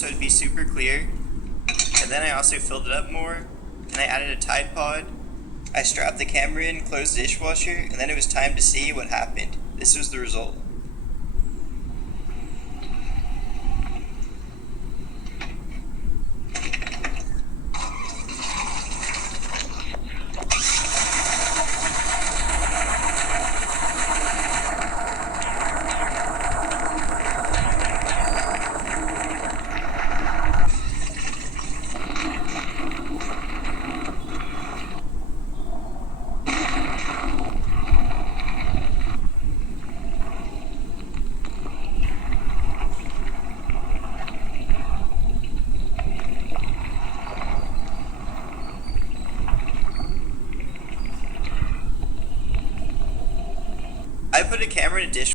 so it'd be super clear. And then I also filled it up more, and I added a Tide Pod. I strapped the camera in, closed the dishwasher, and then it was time to see what happened. This was the result. I put a camera in a dish